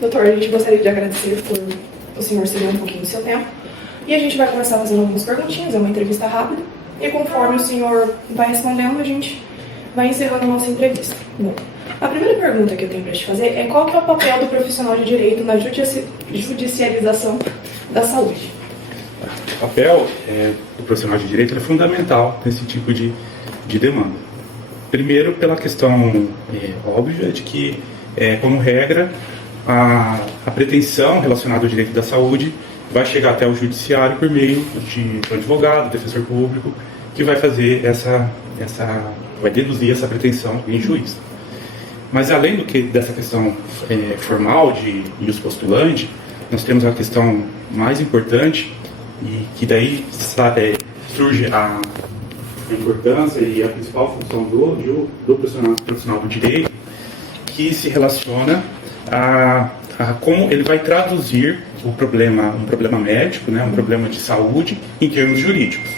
Doutor, a gente gostaria de agradecer por o senhor ceder um pouquinho do seu tempo. E a gente vai começar fazendo algumas perguntinhas, é uma entrevista rápida. E conforme o senhor vai respondendo, a gente vai encerrando a nossa entrevista. Bom, a primeira pergunta que eu tenho para te fazer é qual que é o papel do profissional de direito na judicialização da saúde? O papel do profissional de direito é fundamental nesse tipo de demanda. Primeiro, pela questão óbvia de que, como regra, a pretensão relacionada ao direito da saúde vai chegar até o judiciário por meio de um advogado, defensor público, que vai fazer vai deduzir essa pretensão em juízo. Mas além dessa questão formal de ius postulante, nós temos a questão mais importante e que daí surge a importância e a principal função do profissional do direito, que se relaciona a como ele vai traduzir um problema médico, né, um problema de saúde, em termos jurídicos.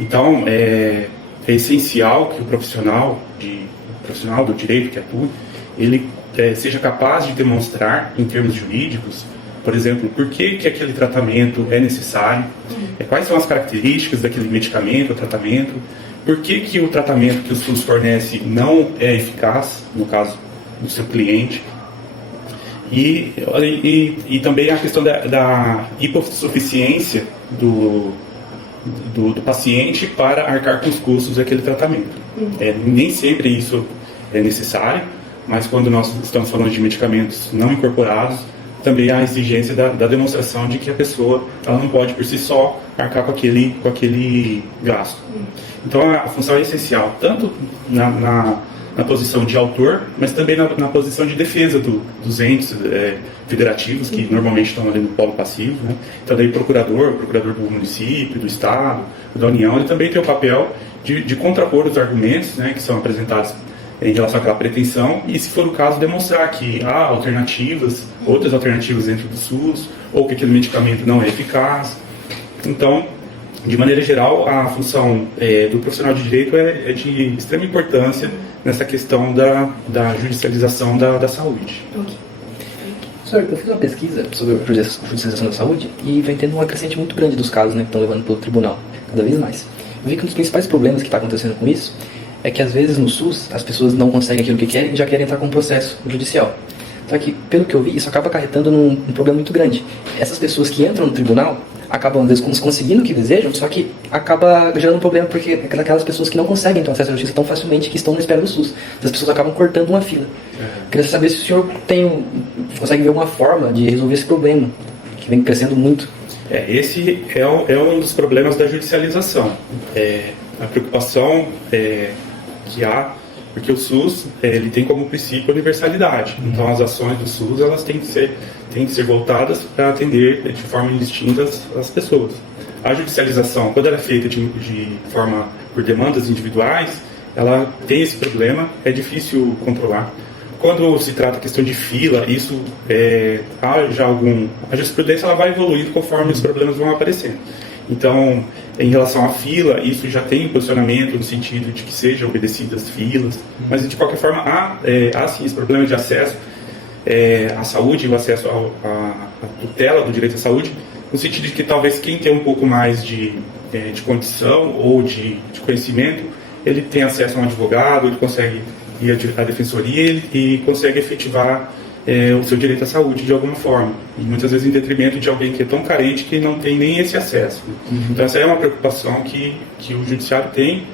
Então, é essencial que o profissional do direito que atua, ele seja capaz de demonstrar, em termos jurídicos, por exemplo, por que aquele tratamento é necessário, quais são as características daquele medicamento ou tratamento, por que o tratamento que o SUS fornece não é eficaz, no caso do seu cliente, e também a questão da hipossuficiência do paciente para arcar com os custos daquele tratamento. Nem sempre isso é necessário, mas quando nós estamos falando de medicamentos não incorporados, também há a exigência da demonstração de que a pessoa ela não pode por si só arcar com aquele gasto. Então a função é essencial, tanto na posição de autor, mas também na posição de defesa dos entes federativos, que normalmente estão ali no polo passivo, né? Então daí o procurador do município, do estado, da União, ele também tem o papel de contrapor os argumentos, né, que são apresentados em relação àquela pretensão, e se for o caso, demonstrar que há outras alternativas dentro do SUS, ou que aquele medicamento não é eficaz. Então, de maneira geral, a função do profissional de direito é de extrema importância nessa questão da judicialização da saúde. Senhor, eu fiz uma pesquisa sobre a judicialização da saúde e vem tendo uma crescente muito grande dos casos, né, que estão levando para o tribunal, cada vez mais. Eu vi que um dos principais problemas que está acontecendo com isso é que às vezes no SUS as pessoas não conseguem aquilo que querem e já querem entrar com um processo judicial. Só que, pelo que eu vi, isso acaba acarretando num problema muito grande. Essas pessoas que entram no tribunal acabam, às vezes, conseguindo o que desejam, só que acaba gerando um problema porque aquelas pessoas que não conseguem ter acesso à justiça tão facilmente, que estão na espera do SUS. As pessoas acabam cortando uma fila. Queria saber se o senhor consegue ver alguma forma de resolver esse problema, que vem crescendo muito. Esse é um dos problemas da judicialização. A preocupação que há, porque o SUS ele tem como princípio a universalidade. Então as ações do SUS elas têm que ser voltadas para atender de forma indistinta as pessoas. A judicialização, quando ela é feita de forma por demandas individuais, ela tem esse problema, é difícil controlar. Quando se trata de questão de fila, isso a jurisprudência ela vai evoluindo conforme os problemas vão aparecendo. Então, em relação à fila, isso já tem posicionamento no sentido de que sejam obedecidas filas, mas de qualquer forma há sim esse problema de acesso à saúde, o acesso à tutela do direito à saúde, no sentido de que talvez quem tem um pouco mais de condição ou de conhecimento, ele tem acesso a um advogado, ele consegue ir à defensoria e consegue efetivar o seu direito à saúde de alguma forma, e muitas vezes em detrimento de alguém que é tão carente que não tem nem esse acesso. Então essa é uma preocupação que o judiciário tem.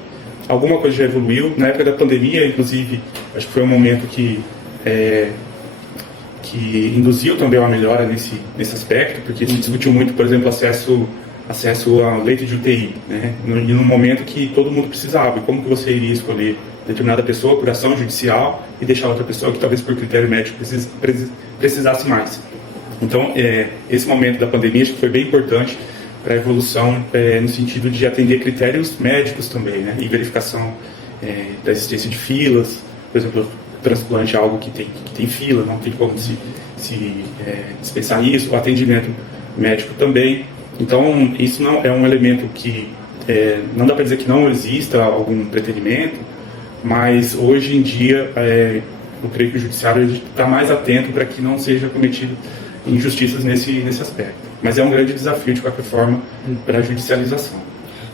Alguma coisa já evoluiu. Na época da pandemia, inclusive, acho que foi um momento que induziu também uma melhora nesse aspecto, porque se discutiu muito, por exemplo, acesso a leito de UTI, né? No momento que todo mundo precisava. E como que você iria escolher determinada pessoa por ação judicial e deixar outra pessoa que talvez por critério médico precisasse mais. Então, esse momento da pandemia acho que foi bem importante para a evolução no sentido de atender critérios médicos também, né? E verificação da existência de filas. Por exemplo, o transplante é algo que tem fila, não tem como se dispensar isso. O atendimento médico também. Então, isso não é um elemento que não dá para dizer que não exista algum pretendimento, mas hoje em dia eu creio que o judiciário está mais atento para que não seja cometido injustiças nesse aspecto. Mas é um grande desafio, de qualquer forma, para a judicialização.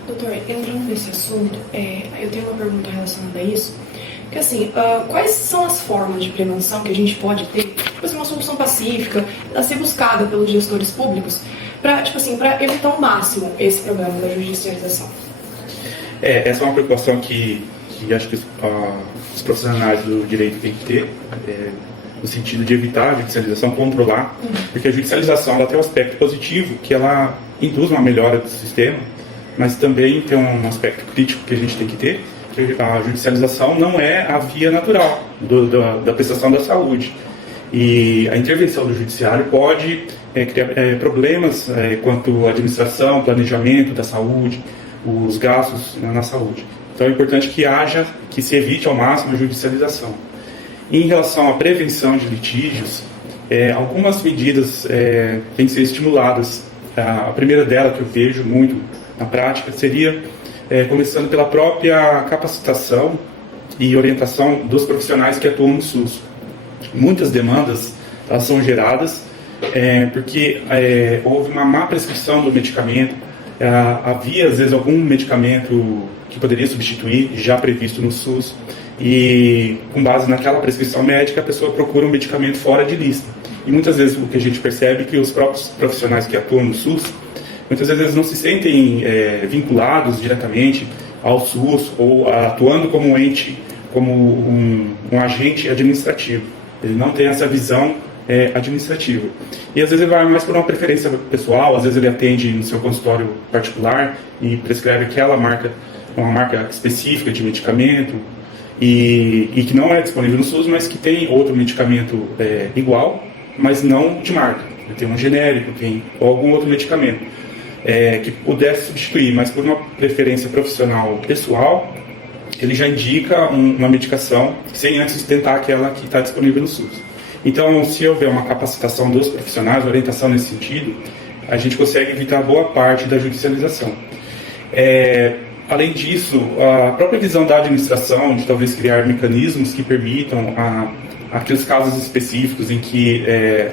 Doutor, entrando nesse assunto, eu tenho uma pergunta relacionada a isso. Porque assim, quais são as formas de prevenção que a gente pode ter, tipo assim, uma solução pacífica a ser buscada pelos gestores públicos para evitar ao máximo esse problema da judicialização? Essa é uma preocupação que acho que os profissionais do direito têm que ter, no sentido de evitar a judicialização, controlar, porque a judicialização ela tem um aspecto positivo, que ela induz uma melhora do sistema, mas também tem um aspecto crítico que a gente tem que ter, que a judicialização não é a via natural da prestação da saúde. E a intervenção do judiciário pode criar problemas quanto à administração, planejamento da saúde, os gastos na saúde. Então é importante que se evite ao máximo a judicialização. Em relação à prevenção de litígios, algumas medidas têm que ser estimuladas. A primeira dela que eu vejo muito na prática seria começando pela própria capacitação e orientação dos profissionais que atuam no SUS. Muitas demandas elas são geradas porque houve uma má prescrição do medicamento, havia às vezes algum medicamento que poderia substituir, já previsto no SUS, e com base naquela prescrição médica a pessoa procura um medicamento fora de lista. E muitas vezes o que a gente percebe é que os próprios profissionais que atuam no SUS, muitas vezes eles não se sentem vinculados diretamente ao SUS ou atuando como um ente, como um agente administrativo. Ele não tem essa visão administrativa. E às vezes ele vai mais por uma preferência pessoal, às vezes ele atende no seu consultório particular e prescreve aquela marca, uma marca específica de medicamento e que não é disponível no SUS, mas que tem outro medicamento igual, mas não de marca. Ele tem um genérico, tem algum outro medicamento que pudesse substituir, mas por uma preferência profissional pessoal, ele já indica uma medicação sem antes tentar aquela que está disponível no SUS. Então, se houver uma capacitação dos profissionais, orientação nesse sentido, a gente consegue evitar boa parte da judicialização. Além disso, a própria visão da administração de talvez criar mecanismos que permitam aqueles casos específicos em que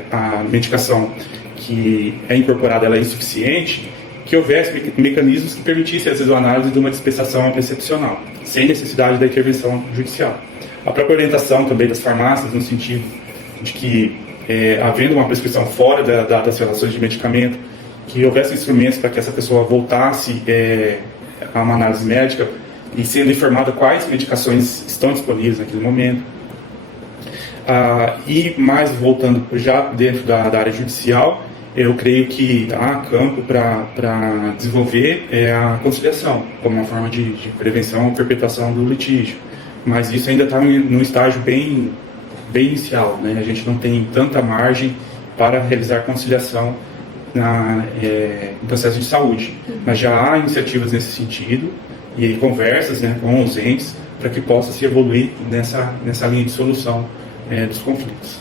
a medicação que é incorporada ela é insuficiente, que houvesse mecanismos que permitissem, às vezes, a análise de uma dispensação excepcional, sem necessidade da intervenção judicial. A própria orientação também das farmácias, no sentido de que, havendo uma prescrição fora das relações de medicamento, que houvesse instrumentos para que essa pessoa voltasse a uma análise médica e sendo informada quais medicações estão disponíveis naquele momento. E mais voltando já dentro da área judicial, eu creio que há campo para desenvolver a conciliação como uma forma de prevenção ou perpetuação do litígio. Mas isso ainda está num estágio bem inicial, né? A gente não tem tanta margem para realizar conciliação no processo de saúde. Mas já há iniciativas nesse sentido e conversas, né, com os entes para que possa se evoluir nessa linha de solução dos conflitos.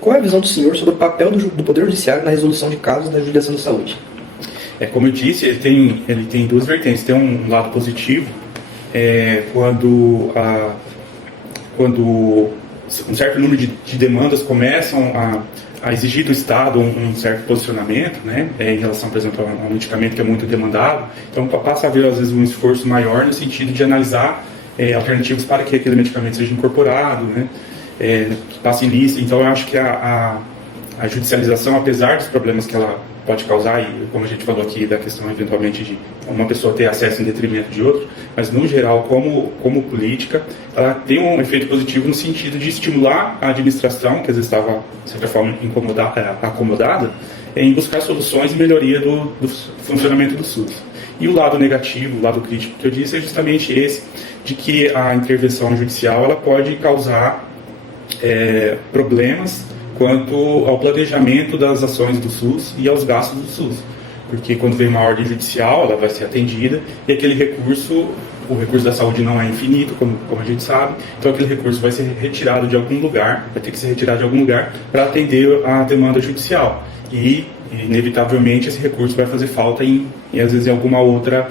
Qual é a visão do senhor sobre o papel do Poder Judiciário na resolução de casos da judiação da saúde? Como eu disse, ele tem duas vertentes. Tem um lado positivo, quando um certo número de demandas começam a exigir do Estado um certo posicionamento, né, em relação, por exemplo, a um medicamento que é muito demandado. Então passa a haver, às vezes, um esforço maior no sentido de analisar alternativas para que aquele medicamento seja incorporado, né, que passe em lista. Então eu acho que a judicialização, apesar dos problemas que ela pode causar, e como a gente falou aqui da questão eventualmente de uma pessoa ter acesso em detrimento de outro, mas no geral, como política, ela tem um efeito positivo no sentido de estimular a administração, que às vezes estava, de certa forma, acomodada, em buscar soluções e melhoria do funcionamento do SUS. E o lado negativo, o lado crítico que eu disse, é justamente esse, de que a intervenção judicial ela pode causar problemas quanto ao planejamento das ações do SUS e aos gastos do SUS. Porque quando vem uma ordem judicial, ela vai ser atendida e aquele recurso, o recurso da saúde não é infinito, como a gente sabe, então aquele recurso vai ser retirado de algum lugar, vai ter que ser retirado de algum lugar para atender a demanda judicial. E, inevitavelmente, esse recurso vai fazer falta às vezes, em alguma outra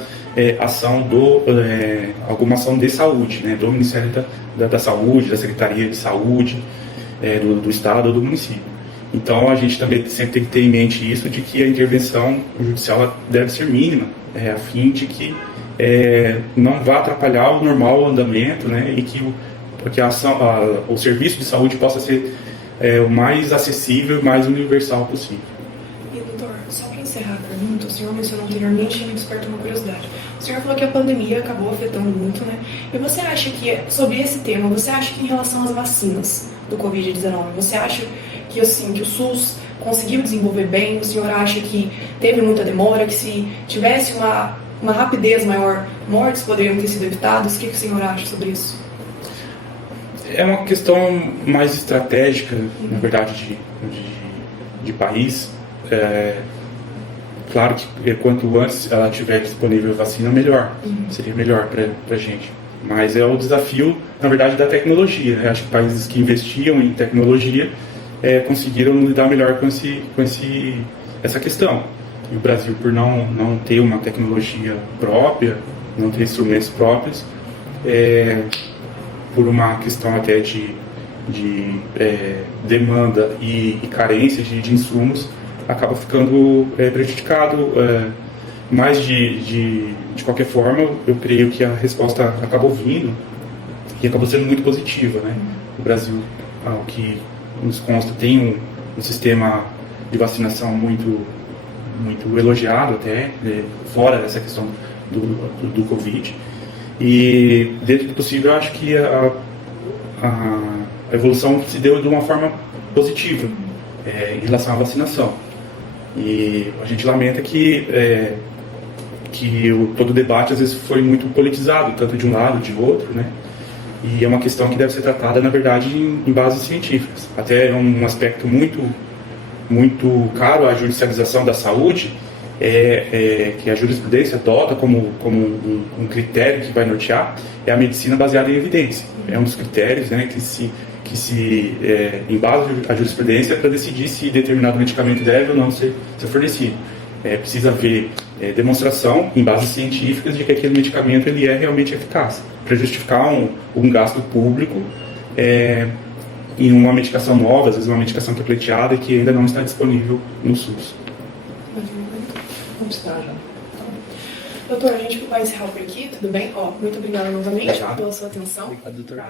alguma ação de saúde, né, do Ministério da Saúde, da Secretaria de Saúde, do Estado ou do município. Então a gente também sempre tem que ter em mente isso, de que a intervenção judicial ela deve ser mínima, a fim de que não vá atrapalhar o normal andamento, né, e que o serviço de saúde possa ser o mais acessível e mais universal possível. E, doutor, só para encerrar a pergunta, o senhor mencionou anteriormente e me despertou uma curiosidade. O senhor falou que a pandemia acabou afetando muito, né? E você acha que, sobre esse tema, você acha que em relação às vacinas do Covid-19, você acha que, assim, que o SUS conseguiu desenvolver bem? O senhor acha que teve muita demora, que se tivesse uma rapidez maior, mortes poderiam ter sido evitadas? O que o senhor acha sobre isso? É uma questão mais estratégica, na verdade, de país. Claro que quanto antes ela tiver disponível a vacina, melhor. Seria melhor para a gente. Mas é o desafio, na verdade, da tecnologia, né? Acho que países que investiam em tecnologia conseguiram lidar melhor com essa questão. E o Brasil, por não ter uma tecnologia própria, não ter instrumentos próprios, por uma questão até de demanda e carência de insumos, acaba ficando prejudicado. Mas, de qualquer forma, eu creio que a resposta acabou vindo e acabou sendo muito positiva, né? O Brasil, ao que nos consta, tem um sistema de vacinação muito elogiado até, fora dessa questão do Covid. E, dentro do possível, eu acho que a evolução se deu de uma forma positiva em relação à vacinação. E a gente lamenta que todo o debate às vezes foi muito politizado, tanto de um lado, de outro, né? E é uma questão que deve ser tratada, na verdade, em bases científicas. Até um aspecto muito caro à judicialização da saúde, que a jurisprudência adota como um critério que vai nortear, é a medicina baseada em evidência. É um dos critérios, né, que se embasa a jurisprudência para decidir se determinado medicamento deve ou não ser fornecido. Precisa haver demonstração em bases científicas de que aquele medicamento ele é realmente eficaz, para justificar um gasto público em uma medicação nova, às vezes uma medicação que é pleiteada e que ainda não está disponível no SUS. Vamos esperar já. Doutor, a gente vai encerrar por aqui, tudo bem? Muito obrigada novamente pela sua atenção. Obrigado, doutor.